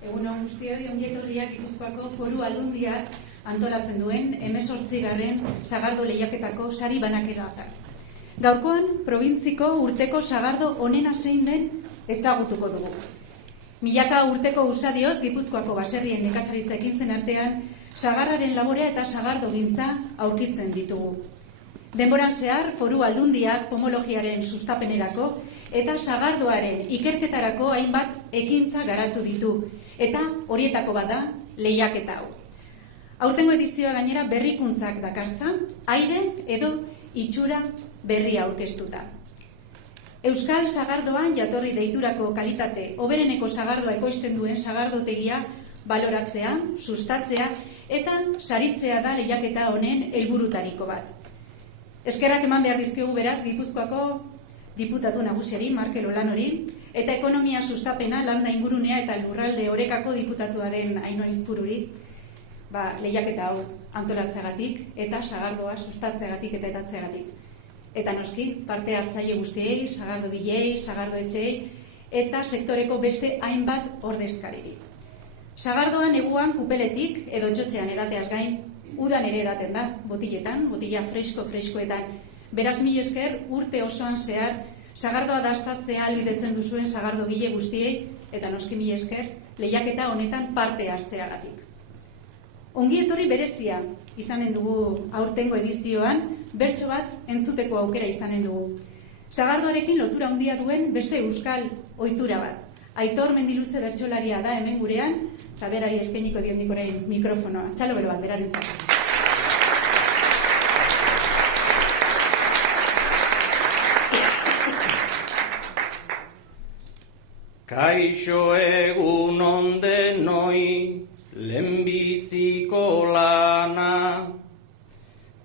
Egun on guztioi, ongi etorriak Gipuzkoako Foru Aldundiak antolatzen duen 18. sagardo lehiaketako sari banaketa. Gaurkoan, probintziko urteko sagardo onena zein den ezagutuko dugu. Milaka urteko usadioz Gipuzkoako baserrien nekazaritza ekintzen artean, sagarraren laborea eta sagardo gintza aurkitzen ditugu. Denboran zehar, Foru Aldundiak pomologiaren sustapenerako eta sagardoaren ikerketarako hainbat ekintza garatu ditu, eta horietako bat da lehiaketa hau. Aurtengo edizioa gainera berrikuntzak dakartza, aire edo itxura berria aurkeztuta. Euskal sagardoan jatorri deiturako kalitate hobereneko sagardoa ekoizten duen sagardotegia baloratzea, sustatzea eta saritzea da lehiaketa honen helburutariko bat. Eskerrak eman behar dizkiogu beraz Gipuzkoako diputatu nagusiari, Markel Olanori, eta ekonomia sustapena, landa ingurunea eta lurralde orekako diputatua den Ainhoa Izpururi, lehiaketa hau antolatzeagatik eta sagardoa sustatzeagatik eta edatzeagatik. Eta noski, parte hartzaile guztiei, sagardogilei, sagardoetxeei eta sektoreko beste hainbat ordezkariri. Sagardoa neguan kupeletik edo txotxean edateaz gain, udan ere edaten da, botiletan, botila freskoetan. Beraz, mila esker urte osoan zehar sagardoa dastatzea ahalbidetzen duzuen sagardogile guztiei eta noski mila esker lehiaketa honetan parte hartzeagatik. Ongi etorri berezia izanen dugu aurtengo edizioan, bertso bat entzuteko aukera izanen dugu. Sagardoarekin lotura handia duen beste euskal ohitura bat. Aitor Mendiluze bertsolaria da hemen gurean, eta berari eskainiko diondik orain mikrofonoa. Txalo bero bat, berarentzat. Kaixo egun ondenoi, lehenbiziko lana,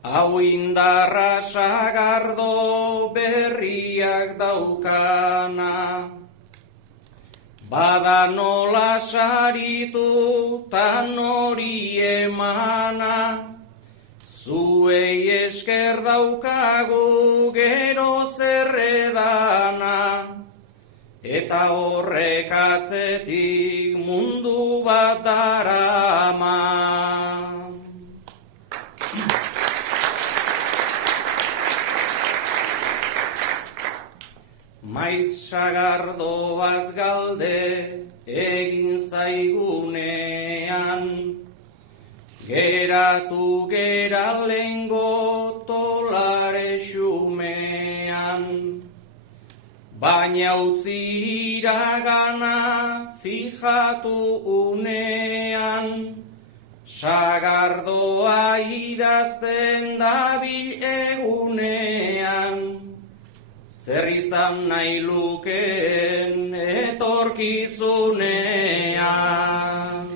hau indarra sagardo berriak daukana. Bada nola saritu ta nori emana, zuei esker daukagu gero zerredana. Eta horrek atzetik mundu bat darama. Maiz sagardoaz galde egin zaigunean, geratu gera lehengo tolare xumean. Baina utzi iragana fijatu unean, sagardoa idazten dabil egunean, zer izan nahi lukeen etorkizunean.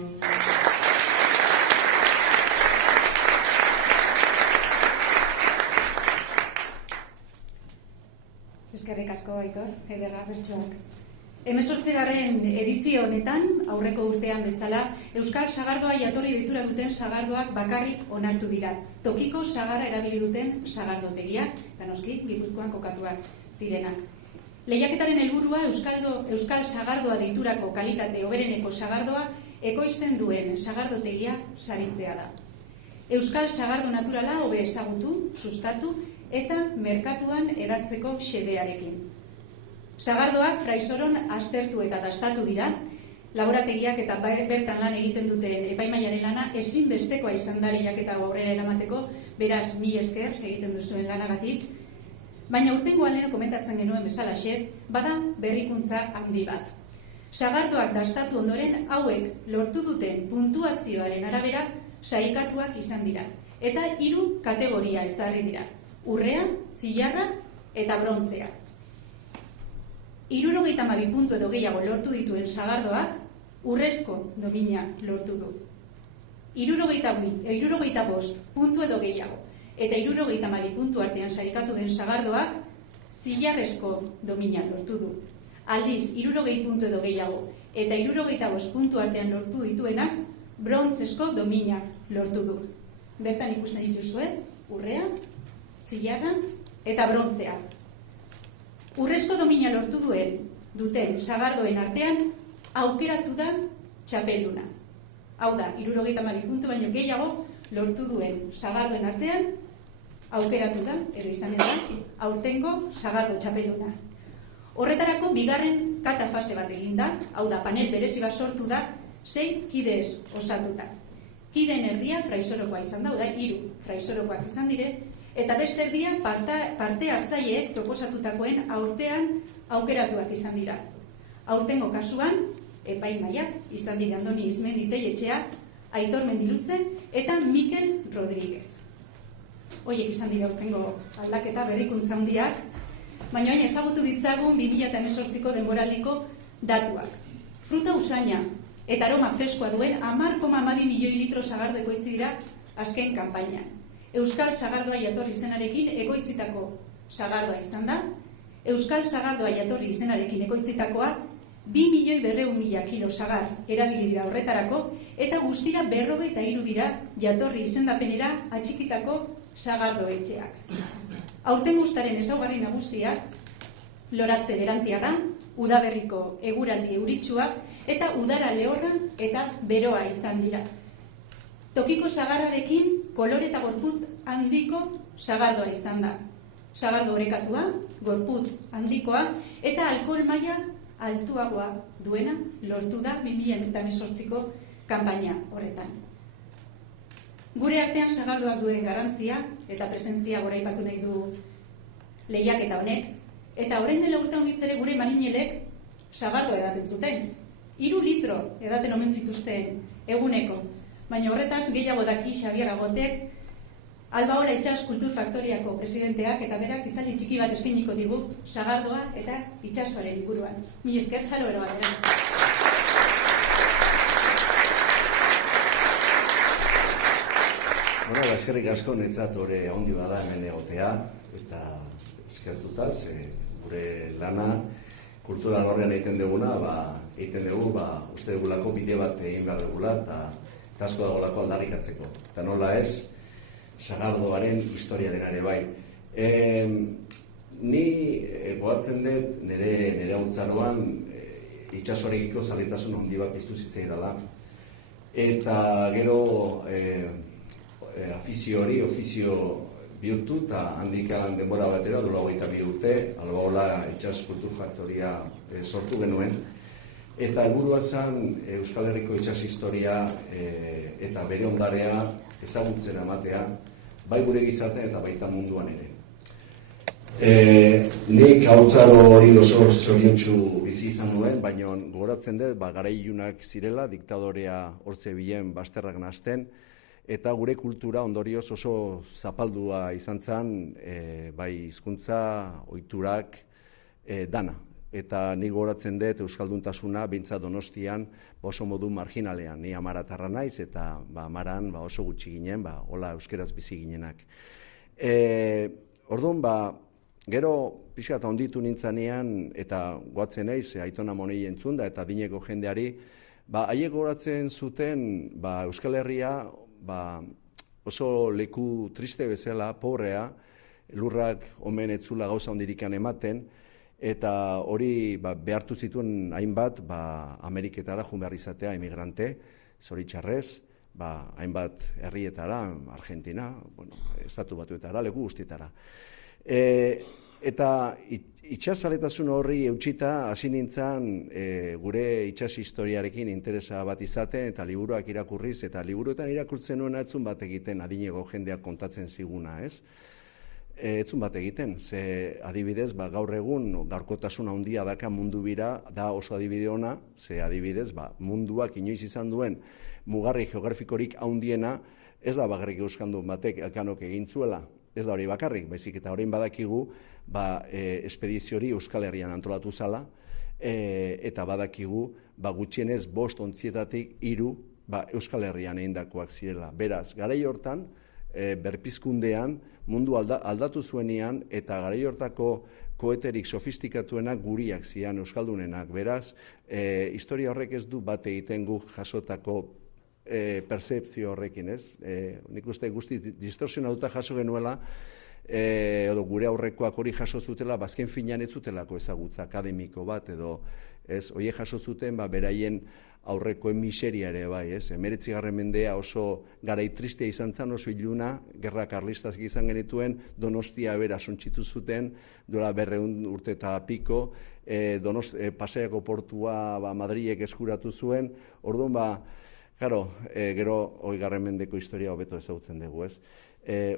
Eskerrik asko, Aitor, ederra bertsoak. 18. edizio honetan, aurreko urtean bezala, Euskal sagardoa jatorri deitura duten sagardoak bakarrik onartu dira. Tokiko sagarra erabili duten sagardotegiak, eta noski, Gipuzkoan kokatuak zirenak. Lehiaketaren helburua Euskal sagardoa deiturako kalitate hobereneko sagardoa ekoizten duen sagardotegia saritzea da. Euskal sagardo naturala hobe ezagutu, sustatu, eta merkatuan edatzeko xedearekin. Sagardoak fraisoron aztertu eta dastatu dira, laborategiak eta bertan lan egiten duten epaimaiaren lana ezinbestekoa izan da lehiaketa aurrera eramateko, beraz mila esker egiten duzuen lanagatik, baina urtengoan lehen komentatzen genuen bezalaxe, bada berrikuntza handi bat. Sagardoak dastatu ondoren hauek lortu duten puntuazioaren arabera sailkatuak izan dira, eta 3 kategoria ezarri dira. Urrea, zilarra eta brontzea. 72 puntu edo gehiago lortu dituen sagardoak urrezko domina lortu du. 75 puntu edo gehiago eta 72 puntu artean sailkatu den sagardoak zilarrezko domina lortu du. Aldiz, 60 puntu edo gehiago eta 75 puntu artean lortu dituenak brontzezko domina lortu du. Bertan ikusten dituzue, urrea, zilarra eta brontzea. Urrezko domina lortu duten sagardoen artean aukeratu da txapelduna. Hau da, 72 puntu baino gehiago lortu duen sagardoen artean aukeratu da, edo izanen da, aurtengo sagardo txapelduna. Horretarako bigarren kata fase bat egin da, hau da, panel berezi bat sortu da, 6 kidez osatuta. Kideen erdia fraisorokoa izan da, hau da, 3 fraisorokoak izan dire, eta beste erdia parte hartzaileek proposatutakoen aurtean aukeratuak izan dira. Aurtengo kasuan, epaimahaiak izan dira Andoni Izmendi Teietxea, Aitor Mendiluze eta Mikel Rodríguez. Horiek izan dira aurtengo aldaketa berrikuntza handiak, baina hain ezagutu ditzagun 2018ko denboraldiko datuak. Fruta usaina eta aroma freskoa duen 10,12 milioi litro sagardo ekoitzi dira azken kanpainan. Euskal Sagardoa Jatorri izenarekin ekoitzitako sagardoa izan da. Euskal Sagardoa Jatorri izenarekin ekoitzitakoa 2.200.000 kilo sagar erabili dira horretarako, eta guztira 53 dira jatorri izendapenera atxikitako sagardo etxeak. Aurten guztaren ezaugarri nagusiak loratze berantiarra, udaberriko eguraldi euritsua eta udara lehorra eta beroa izan dira. Tokiko sagarrarekin kolore eta gorputz handiko sagardoa izan da. Sagardo orekatua, gorputz handikoa eta alkohol maila altuagoa duena lortu da 2018ko kanpaina horretan. Gure artean sagardoak duen garrantzia eta presentzia goraipatu nahi du lehiaketa honek, eta orain dela urte honitz ere gure marinelek sagardoa edaten zuten. 3 litro edaten omen zituzten eguneko, baina horretaz gehiago daki Xabier Agotek, Albaola Itsas Kultur Faktoriako presidenteak, eta berak hitzaldi txiki bat eskainiko digu sagardoa eta itsasoaren inguruan. Mila esker, txalo bero batera. Eskerrik asko, netzat hori handi bada hemen egotea, eta eskertutaz, gure lana kultura horrean egiten duguna, uste dugulako bide bat egin behar dugula, eta asko dagolako aldarrikatzeko. Eta nola ez, sagardoaren historiaren ere bai. Ni goatzen dut nire hautzaroan itsasoarekiko zaletasun handi bat piztu zitzaidala. Eta gero afizio hori, ofizio bihurtu, eta handik alan denbora batera, duela 22 urte, Albaola Itsas Kultur Faktoria sortu genuen. Eta helburua zen Euskal Herriko itsas historia eta bere ondarea ezagutzen ematea, bai gure gizartean eta baita munduan ere. Nik hautzaro hori oso zoriontsu bizi izan nuen, baina gogoratzen dut, garai ilunak zirela, diktadorea hortze bilen basterrak nahasten, eta gure kultura ondorioz oso zapaldua izan zen, bai hizkuntza, ohiturak, dana. Eta nik gogoratzen dut euskalduntasuna behintzat Donostian oso modu marginalean. Ni Amaratarra naiz eta Amaran oso gutxi ginen, hola euskeraz bizi ginenak. Orduan, gero pixka eta onditu nintzanean eta goatzen naiz, Aitona Monei entzun da eta dineko jendeari, haiek gogoratzen zuten Euskal Herria oso leku triste bezala, pobrea, lurrak omen etzula gauza ondirikan ematen, eta hori behartu zituen hainbat Ameriketara joan behar izatea emigrante, zoritxarrez, hainbat herrietara, Argentina, estatu batuetara, leku guztietara. Eta itsasaretasun horri eutxita hasi nintzen gure itsas historiarekin interesa bat izaten eta liburuak irakurriz, eta liburuetan irakurtzen nuen etzun bat egiten adineko jendeak kontatzen ziguna, ez? Etzun bat egiten, ze adibidez, gaur egun gaurkotasun handia daka mundu bira, da oso adibide ona, ze adibidez, munduak inoiz izan duen mugarri geografikorik handiena, ez da bakarrik euskaldun batek elkanok egin zuela, ez da hori bakarrik, baizik eta orain badakigu, espedizio hori Euskal Herrian antolatu zala, eta badakigu, gutxienez 5 ontzietatik 3 Euskal Herrian egindakoak zirela. Beraz, garai hortan, berpizkundean, mundu aldatu zuenean, eta garai hortako koeterik sofistikatuenak guriak zian euskaldunenak. Beraz, historia horrek ez du bat egiten guk jasotako percepzio horrekin, ez? Nik uste guzti distorsionatuta jaso genuela, edo gure aurrekoak hori jaso zutela, bazken finean ez zutelako ezagutza akademiko bat, edo ez? Oie jaso zuten, beraien aurrekoen miseria ere bai, ez? 19. mendea oso garai tristea izan zen, oso iluna, gerra karlistak izan genituen, Donostia bera suntxitu zuten, duela 200 urte eta piko, Pasaiako portua Madrilek eskuratu zuen, orduan claro, gero 20. mendeko historia hobeto ezagutzen dugu, ez?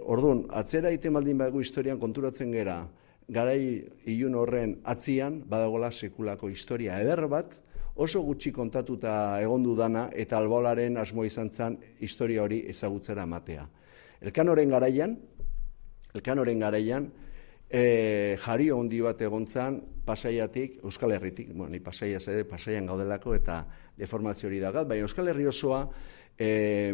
Orduan, atzera egiten baldin badugu historian konturatzen gera, garai ilun horren atzian, badagola sekulako historia eder bat, oso gutxi kontatuta egondu dana eta Albaolaren asmoa izan zen historia hori ezagutzera ematea. Elkanoren garaian, jario handi bat egon zen Pasaiatik, Euskal Herritik, ni Pasaian gaudelako eta deformazio hori dagat, baina Euskal Herri osoa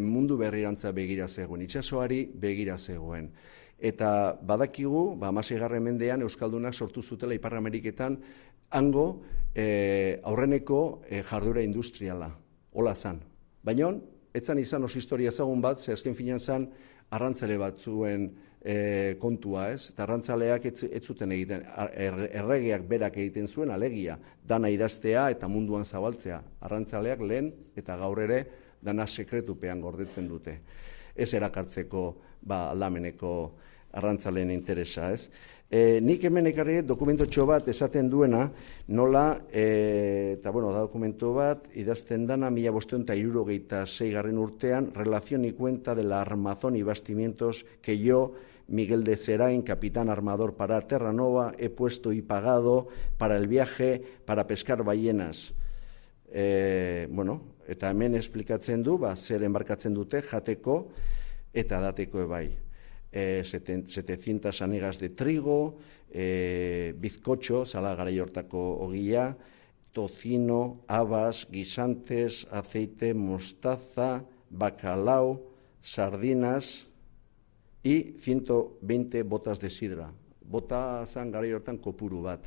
mundu berrirantza begira zegoen, itsasoari begira zegoen. Eta badakigu, 16. mendean Euskaldunak sortu zutela Ipar Ameriketan hango aurreneko jardura industriala, hola zan. Baina, etzan izan oso historia ezagun bat, ze azken finean zan arrantzale batzuen kontua, ez? Eta arrantzaleak ez zuten egiten, erregeak berak egiten zuen, alegia, dana idaztea eta munduan zabaltzea. Arrantzaleak lehen eta gaur ere dana sekretupean gordetzen dute. Ez erakartzeko aldameneko arrantzaleen interesa, ez? Nik hemen ekarri dokumentotxo bat esaten duena, nola, eta da dokumento bat, idazten dana 1576 urtean, relación y cuenta de la armazón y bastimientos que yo, Miguel de Serain, capitán armador para Terranova, he puesto y pagado para el viaje para pescar ballenas. Eta hemen esplikatzen du, zer enbarkatzen dute, jateko eta dateko ebai. 700 anegas de trigo, bizkotxo, zala garai hortako ogia, tocino, habas, guisantes, aceite, mostaza, bacalao, sardinas y 120 botas de sidra. Bota zan garai hortan kopuru bat.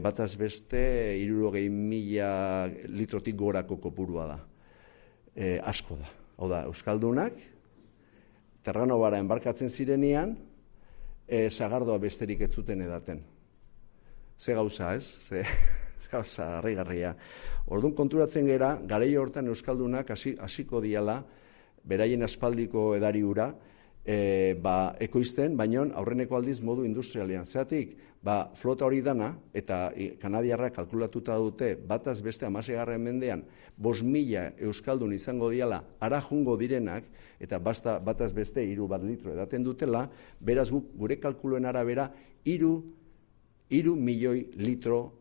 Bataz beste 60.000 litrotik gorako kopurua da. Asko da. Hau da, Euskaldunak, Terranovara enbarkatzen zirenean, sagardoa besterik ez zuten edaten. Ze gauza, ez? Ze gauza harrigarria. Orduan konturatzen gera, garai hortan Euskaldunak hasiko diala, beraien aspaldiko edari hura, ekoizten, baina aurreneko aldiz modu industrialean. Zeratik, flota hori dana, eta kanadiarrak kalkulatuta dute, bataz beste 16. mendean, 5.000 Euskaldun izango diala, ara jungo direnak, eta bataz beste 3 litro edaten dutela, beraz gure kalkuluen arabera, 3 milioi litro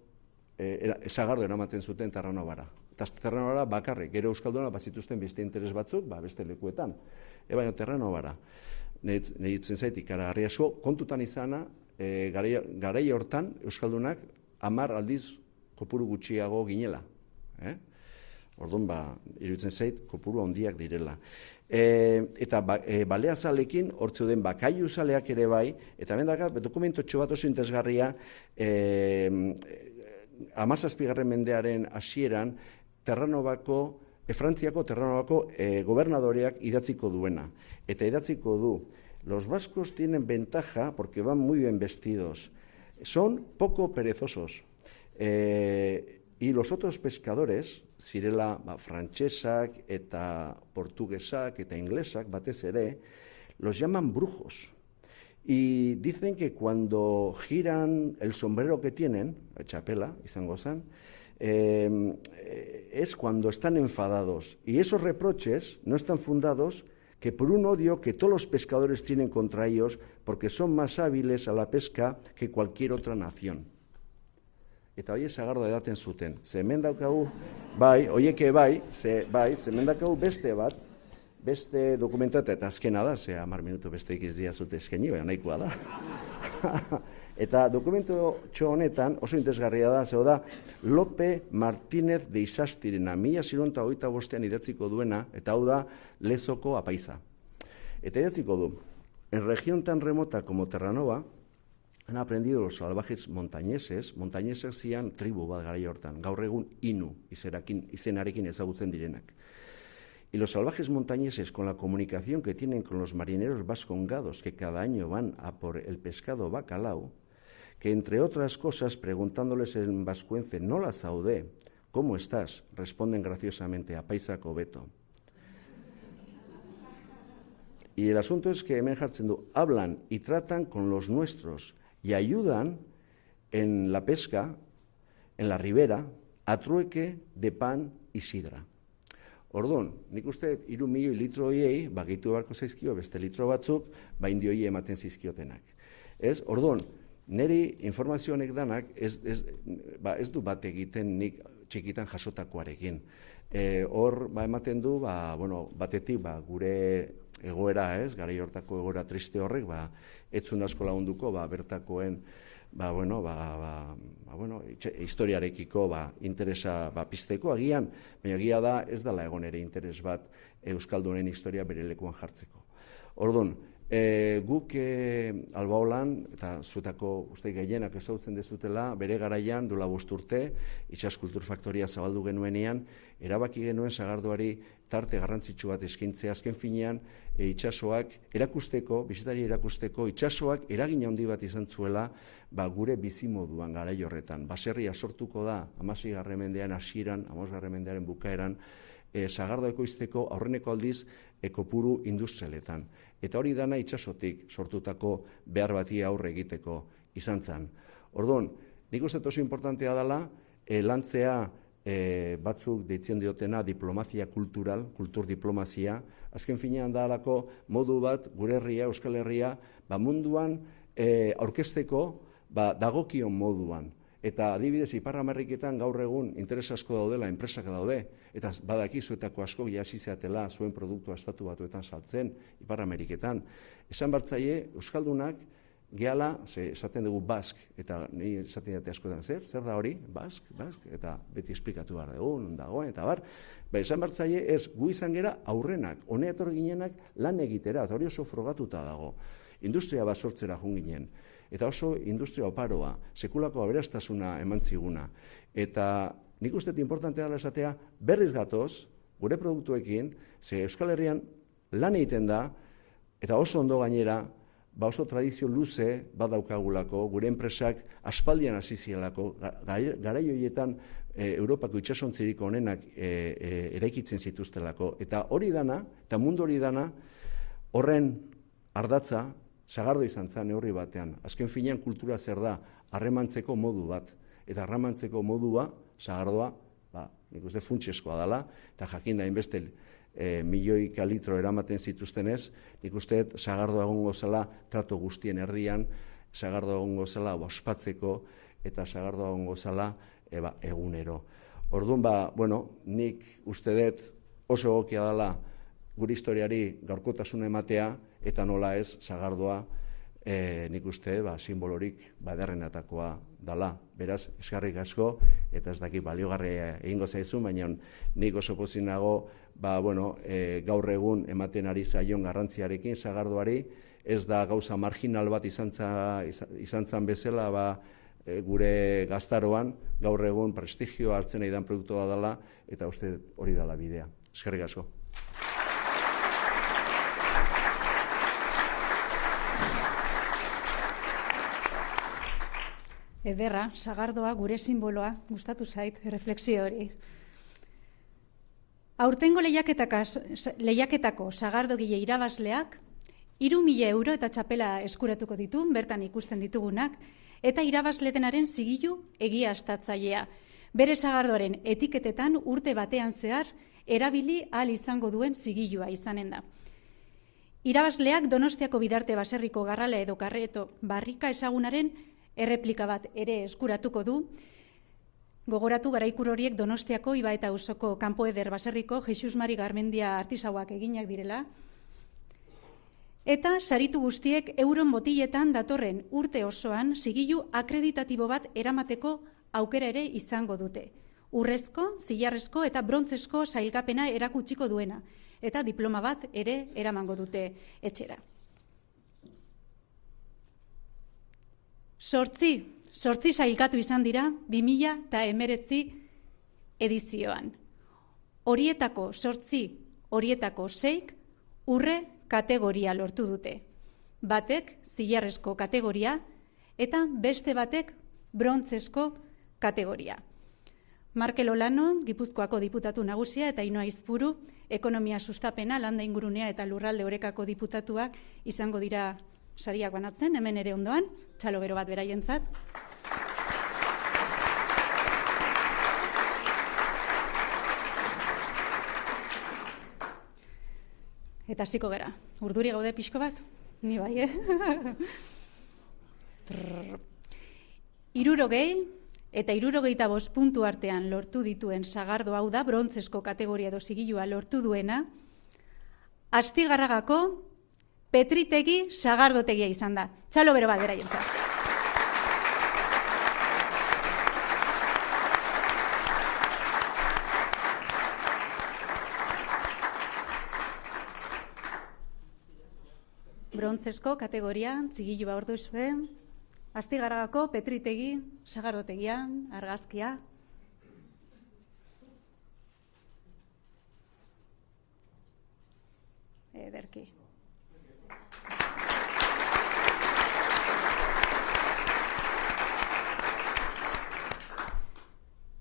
sagardo eramaten zuten Terranovara. Eta Terranovara bakarrik, gero Euskalduna bazituzten beste interes batzuk, beste lekuetan. Baina Terranovara, nahi dutzen zait ikaragarri asko, kontutan izana, garai hortan Euskaldunak 10 aldiz kopuru gutxiago ginela. Orduan, iruditzen zait, kopuru handiak direla. Eta baleazalekin, hortze den bakaiu zaleak ere bai, eta bendakat, dokumentotxo bat oso interesgarria, 17. mendearen hasieran, Frantziako Terranovako gobernadoreak idatziko duena. Eta idatziko du, los vascos tienen ventaja porque van muy bien vestidos. Son poco perezosos. Y los otros pescadores, zirela frantsesak eta portuguesak eta inglesak, batez ere, los llaman brujos. Y dicen que cuando giran el sombrero que tienen, txapela, izango zen, es cuando están enfadados. Y esos reproches no están fundados que por un odio que todos los pescadores tienen contra ellos, porque son más hábiles a la pesca que cualquier otra nación. Eta hori sagardoa edaten zuten. Ze hemen daukagu, horieke hemen daukagu beste dokumentua, eta azkena da, 10 minutu beste ikiz diazute eskeni, baina nahikoa da. Eta dokumentu honetan oso interesgarria da, zeu da, Lope Martínez de Isastirena, 1625 idatziko duena, eta hau da Lezoko apaiza. Eta idatziko du, en región tan remota como Terranova, han aprendido los salvajes montañeses zian tribu bat garai hortan, gaur egun Inu izenarekin ezagutzen direnak. Y los salvajes montañeses, con la comunicación que tienen con los marineros vascongados que cada año van a por el pescado bacalao, que entre otras cosas, preguntándoles en vascuence, «Nola zaude? ¿Cómo estás?», responden graciosamente, «Apaizak hobeto». Y el asunto es que hemen jartzen du, hablan y tratan con los nuestros y ayudan en la pesca, en la ribera, a trueque de pan y sidra. Orduan, nik uste 3 milioi litro hoiei, gehitu beharko zaizkio beste litro batzuk, indi hoiei ematen zizkiotenak. Orduan, niri informazio honek danak ez du bat egiten nik txikitan jasotakoarekin. Hor ematen du, batetik gure egoera, garai hortako egoera triste horrek, etzun asko lagunduko bertakoen historiarekiko interesa pizteko agian, baina egia da ez dela egon ere interes bat Euskaldunen historia bere lekuan jartzeko. Orduan, guk Albaolan, eta zuetako uste gehienak ezagutzen dezutela, bere garaian, duela 5 urte, Itsas Kultur Faktoria zabaldu genuenean, erabaki genuen sagardoari tarte garrantzitsu bat eskaintzea, azken finean, itsasoak erakusteko, bisitari erakusteko, itsasoak eragin handi bat izan zuela, gure bizimoduan garai horretan. Baserria sortuko da, 16. mendean hasieran, 15. mendearen bukaeran, sagardo ekoizteko aurreneko aldiz kopuru industrialetan. Eta hori dana itsasotik sortutako behar bati aurre egiteko izan zen. Orduan, nik uste oso importantea dela, lantzea batzuk deitzen diotena diplomazia kultural, kulturdiplomazia, azken finean dalako modu bat gure herria, Euskal Herria, munduan aurkezteko dagokion moduan. Eta adibidez, Ipar Ameriketan gaur egun interes asko daudela, enpresak daude, eta badakizuetako asko hasi zeatela zuen produktua estatu batuetan saltzen, Ipar Ameriketan. Esan bartzaile, Euskaldunak gehala, esaten dugu bask, eta ni esaten dute askotan, zer da hori, bask, eta beti esplikatu behar dugu, non dagoen, eta bar. Esan bartzaile ez, gu izan gera aurrenak, honea etorri ginenak lan egitera, eta hori oso frogatuta dago. Industria bat sortzera jun ginen. Eta oso industria oparoa, sekulako aberastasuna eman ziguna. Eta nik uste importantea dela esatea, berriz gatoz, gure produktuekin, ze Euskal Herrian lan egiten da, eta oso ondo gainera, oso tradizio luze badaukagulako, gure enpresak aspaldian hasi zielako, garai horietan Europako itsasontzirik onenak eraikitzen zituztelako. Eta hori dana, eta mundu hori dana, horren ardatza, sagardo izan zen neurri batean. Azken finean kultura zer da, harremantzeko modu bat. Eta harremantzeko modua, sagardoa, nik uste funtsezkoa dela, eta jakin da inbeste milioika litro eramaten zituztenez, nik uste sagardoa egongo zela trato guztien erdian, sagardoa egongo zela ospatzeko, eta sagardoa egongo zela egunero. Orduan, nik uste dut oso egokia dela gure historiari gaurkotasuna ematea, eta nola ez, sagardoa nik uste simbolorik ederrenetakoa dela. Beraz, eskerrik asko, eta ez daki baliogarria egingo zaizun, baina nik oso pozik nago gaur egun ematen ari zaion garrantziarekin sagardoari, ez da gauza marginal bat izan zen bezala gure gaztaroan, gaur egun prestigioa hartzen nahi dan produktua dela, eta uste hori dela bidea. Eskerrik asko. Ederra, sagardoa, gure simboloa, gustatu zait, refleksio hori. Aurtengo lehiaketako sagardogile irabazleak 3.000 euro eta txapela eskuratuko ditu, bertan ikusten ditugunak, eta irabazletenaren zigilu egiaztatzailea. Bere sagardoren etiketetan urte batean zehar erabili ahal izango duen zigilua izanen da. Irabazleak Donostiako Bidarte baserriko Garrala edo Karreto barrika ezagunaren erreplika bat ere eskuratuko du. Gogoratu garaikur horiek Donostiako Iba eta Auzoko Kanpo Eder baserriko Jesus Mari Garmendia artisauak eginak direla. Eta saritu guztiek euron botiletan datorren urte osoan zigilu akreditatibo bat eramateko aukera ere izango dute. Urrezko, zilarrezko eta brontzesko sailkapena erakutsiko duena. Eta diploma bat ere eramango dute etxera. Zortzi sailkatu izan dira 2019 edizioan. Horietako 6 urre kategoria lortu dute. Batek zilarrezko kategoria eta beste batek brontzesko kategoria. Markel Olano, Gipuzkoako diputatu nagusia, eta Ainhoa Aizpuru, ekonomia sustapena, landa ingurunea eta lurralde orekako diputatuak izango dira sariak banatzen, hemen ere ondoan, txalo bero bat beraientzat. Eta hasiko gera. Urduri gaude pixko bat? Ni bai, 60 eta 65 puntu artean lortu dituen sagardo hau da, brontzesko kategoria edo zigilua lortu duena, Astigarragako Petritegi sagardotegia izan da. Txalo bero bat beraientzat. Brontzesko kategorian, zigilua ordu zuen, Astigarragako Petritegi sagardotegian, argazkia. Ederki.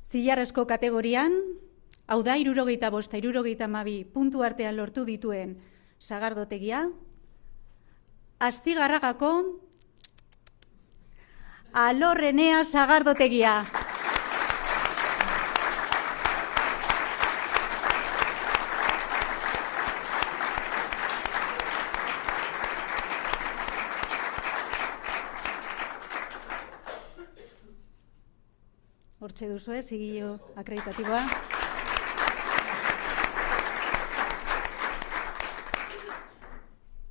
Zilarrezko kategorian, hau da, 65 eta 72 puntu artean lortu dituen sagardotegia, Astigarragako Alorrenea sagardotegia. Hortxe duzu, zigilo akreditatiboa.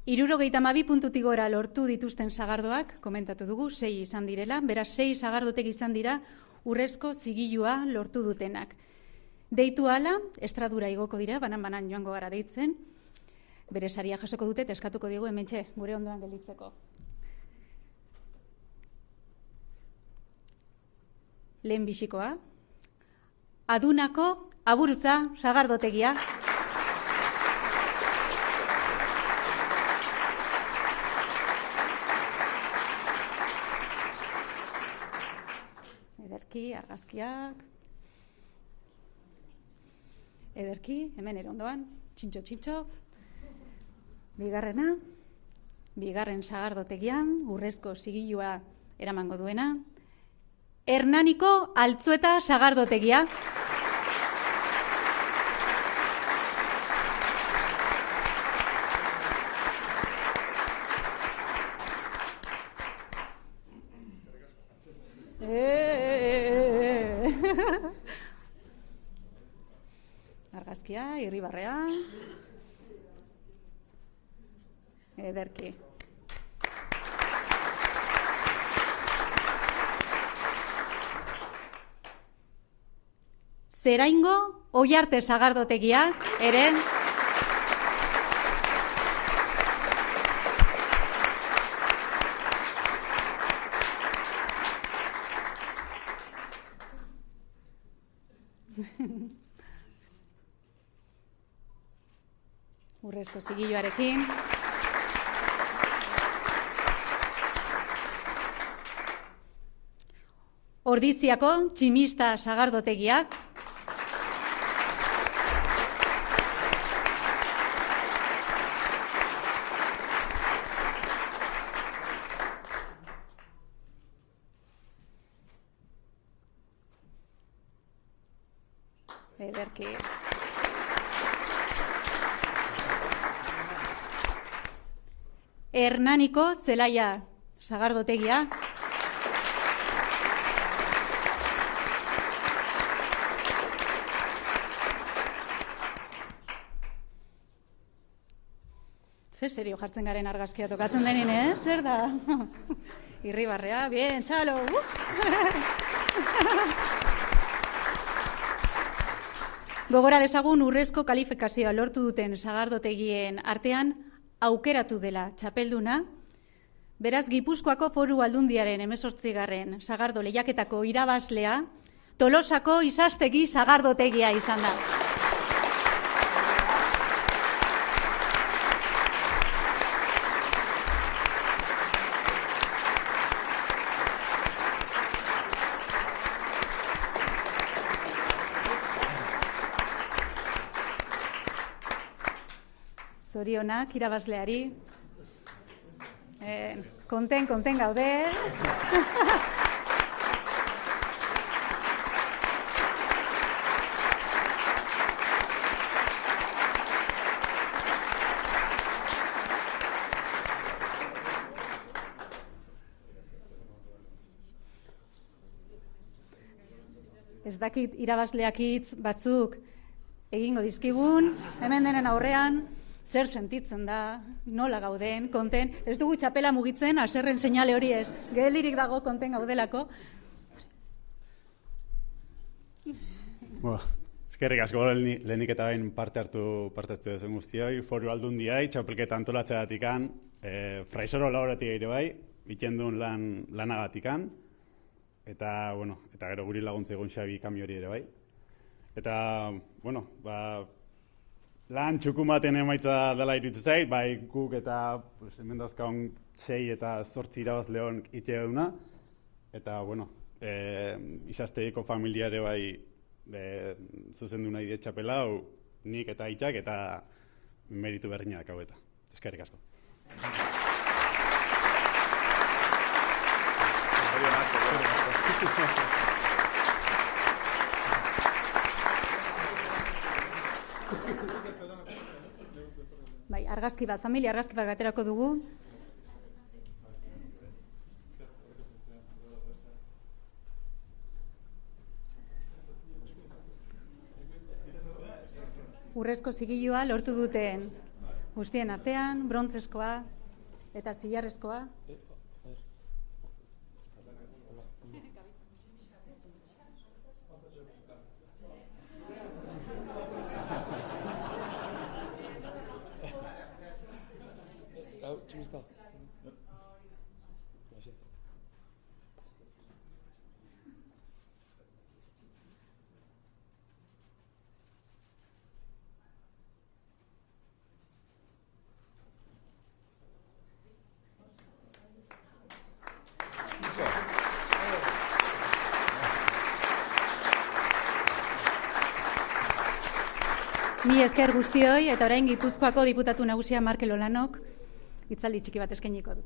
Hirurogeita 12 puntutik gora lortu dituzten sagardoak, komentatu dugu, 6 izan direla, beraz 6 sagardotegi izan dira urrezko zigilua lortu dutenak. Deitu hala, estradura igoko dira, banan-banan joango gara deitzen, bere saria jasoko dute, eskatuko diegu hementxe, gure ondoan gelditzeko. Lehen bisikoa, Adunako Aburuza sagardotegia. Ederki, argazkiak. Ederki, hemen erondoan, txintxo-txintxo. Bigarrena, bigarren sagardotegian, urrezko zigilua eramango duena. Hernaniko Altzueta sagardotegia. Argazkia, Irribarrea. Ederki. Zeraingo Oiarte sagardotegia, ere. Urrezko zigiloarekin. Ordiziako Tximista sagardotegiak. Ederki. Hernaniko Zelaia sagardotegia. Zer serio jartzen garen argazkia tokatzen denin, zer da? Irribarrea, bien, txalo! Gogora dezagun urrezko kalifikazioa lortu duten sagardotegien artean aukeratu dela txapelduna, beraz Gipuzkoako Foru Aldundiaren 18. sagardo lehiaketako irabazlea, Tolosako Izastegi sagardotegia izan da. Zorionak irabazleari. Konten gaude. Ez dakit irabazleak hitz batzuk egingo dizkigun, hemen denen aurrean, zer sentitzen da, nola gauden, konten, ez dugu txapela mugitzen, haserren seinale hori ez, gelirik dago konten gaudelako. Eskerrik asko lehenik eta bain parte hartu dezen guztioi, Foru Aldundiai, txapelketa antolatzeagatikan, Fraisoro lauretik ere bai, ikendun lanagatikan, eta gero guri laguntza egon Xabi Kamiori ere bai. Eta, lan txukumaten emaitza dela iruditzen zait, bai guk eta hemen dauzkagun 6 eta 8 irabazleon ite duna. Eta, Izastegiko familia ere bai zuzendu nahi diet txapela, nik eta Itxak eta meritu berdinak hau eta. Eskerrik asko. Bai, familia argazki bat aterako dugu. Urrezko zigilua lortu duten guztien artean, brontzezkoa eta zilarrezkoa. Mi esker guztioi eta orain Gipuzkoako diputatu nagusia Markel Olanok hitzaldi txiki bat eskainiko du.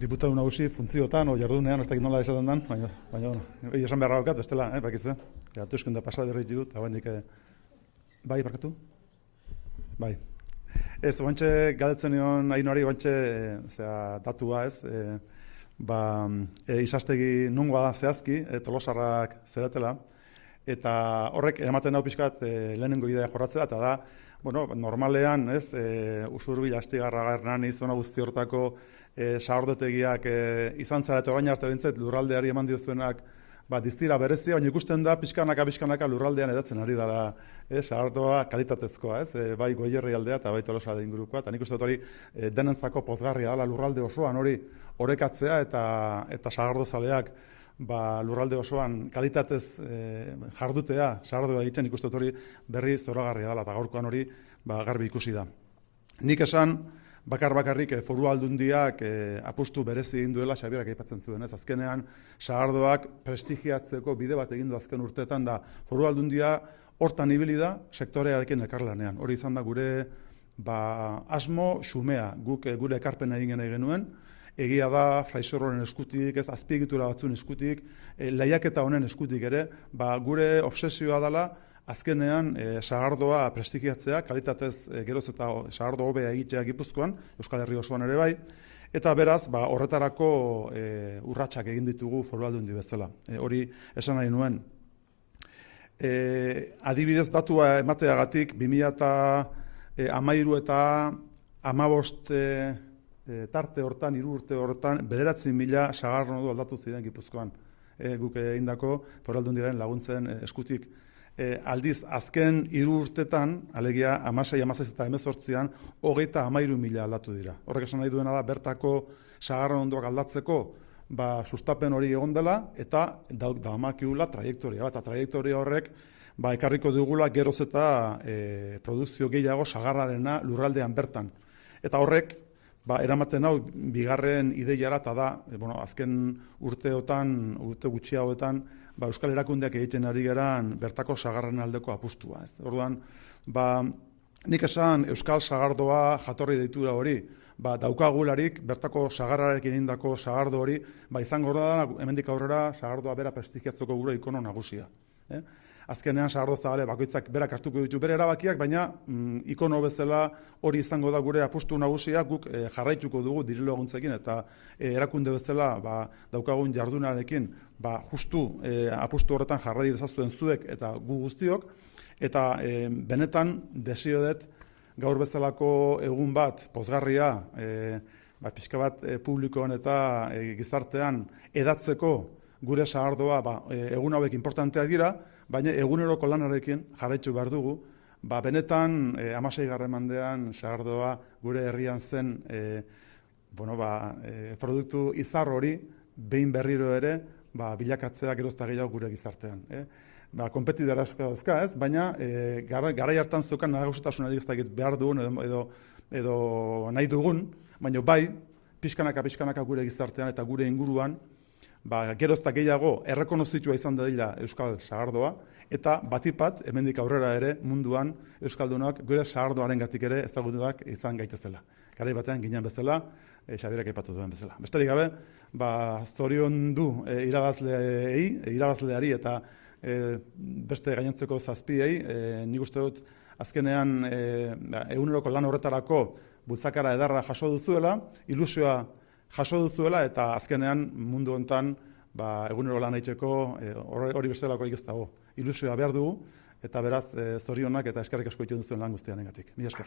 Diputatu nagusi funtziotan o jardunean, ez dakit nola esaten den, baina esan beharra daukat, bestela, bakizu. Hauteskunde pasa berri ditut, oraindik bai barkatu? Bai. Ez, oantxe galdetzen nion Ainhoari oantxe datua, ez? Izastegi nungoa da zehazki, Tolosarrak zeretela, eta horrek ematen hau pixkat lehenengo idea jorratzea, eta da, normalean, ez, Usurbil, Astigarra, Hernani, zona guzti hortako sagardotegiak izan zara, eta orain arte bintzet lurraldeari eman diozuenak diztira berezia, baina ikusten da pixkanaka lurraldean edatzen ari dela sagardoa kalitatezkoa, bai Goierri aldea eta bai Tolosa da ingurukoa, eta nik uste dut hori denentzako pozgarria dela lurralde osoan hori orekatzea eta sagardozaleak lurralde osoan kalitatez jardutea, sagardoa egiten nik uste dut hori berri zoragarria dela, eta gaurkoan hori garbi ikusi da. Nik esan, bakarrik Foru Aldundiak apustu berezi egin duela Xabierak aipatzen zuen, ez? Azkenean sagardoak prestigiatzeko bide bat egin du azken urteetan da Foru Aldundia hortan ibili da sektorearekin elkarlanean. Hori izan da gure asmo xumea, guk gure ekarpena egin nahi genuen, egia da Fraisororen eskutik, ez azpiegitura batzuen eskutik, lehiaketa honen eskutik ere, gure obsesioa dela azkenean sagardoa prestigiatzea, kalitatez geroz eta sagardo hobea egitea Gipuzkoan, Euskal Herri osoan ere bai, eta beraz, horretarako urratsak egin ditugu Foru Aldundi bezala. Hori esan nahi nuen. Adibidez datua emateagatik 2013 eta 15 tarte hortan, 3 urte hortan, 9.000 sagardo aldatu ziren Gipuzkoan. Guk egindako Foru Aldundiaren laguntzen eskutik. Aldiz, azken 3 urtetan, alegia 16, 17 eta 18an, 33.000 aldatu dira. Horrek esan nahi duena da, bertako sagarrondoak aldatzeko, sustapen hori egon dela, eta damakiula trajektoria. Eta trajektoria horrek, ekarriko dugula geroz eta produkzio gehiago sagarrarena lurraldean bertan. Eta horrek, eramaten hau, bigarren ideiara, eta da, azken urte gutxi hauetan, Euskal Erakundeak egiten ari geran bertako sagarren aldeko apustua. Orduan, nik esan Euskal Sagardoa jatorri deitura hori, daukagularik bertako sagarrarekin egindako sagardo hori, izango da hemendik aurrera sagardoa bera prestigiatzeko gure ikono nagusia. Azkenean sagardo zabale bakoitzak berak hartuko ditu bere erabakiak, baina ikono bezala hori izango da gure apustu nagusia, guk jarraituko dugu diru laguntzekin eta erakunde bezala daukagun jardunarekin justu apustu horretan jarrai dezazuen zuek eta gu guztiok, eta benetan desio dut gaur bezalako egun bat pozgarria pixka bat publikoan eta gizartean edatzeko gure sagardoa egun hauek importanteak dira, baina eguneroko lanarekin jarraitu behar dugu, benetan 16. mendean sagardoa gure herrian zen produktu izar hori behin berriro ere bilakatzea gero eta gehiago gure gizartean. Konpetidora dauzka ez, baina garai hartan zeukan nagusitasunari ez dakit behar dugun edo nahi dugun, baina pixkanaka gure gizartean eta gure inguruan gero ez da gehiago errekonozitua izan dadila Euskal Sagardoa, eta batipat, hemendik aurrera ere munduan Euskaldunak gure sagardoaren gatik ere ezagutuak izan gaitezela. Garai batean ginen bezala, Xabierak aipatu duen bezala. Besterik gabe, zoriondu irabazleari eta beste gainontzeko zazpiei, nik uste dut azkenean eguneroko lan horretarako bultzakara edarra jaso duzuela, ilusioa jaso duzuela eta azkenean mundu honetan egunero lan egiteko hori bestelakorik ez dago. Ilusioa behar dugu eta beraz zorionak eta eskerrik asko egiten duzuen lan guztiarengatik. Mila esker.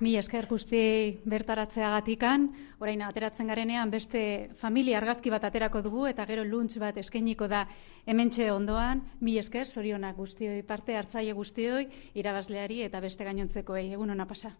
Mila esker guztiei bertaratzeagatikan, orain ateratzen garenean beste familia argazki bat aterako dugu eta gero lunch bat eskainiko da hementxe ondoan. Mila esker, zorionak guztioi, parte hartzaile guztioi, irabazleari eta beste gainontzekoei. Egun ona pasa.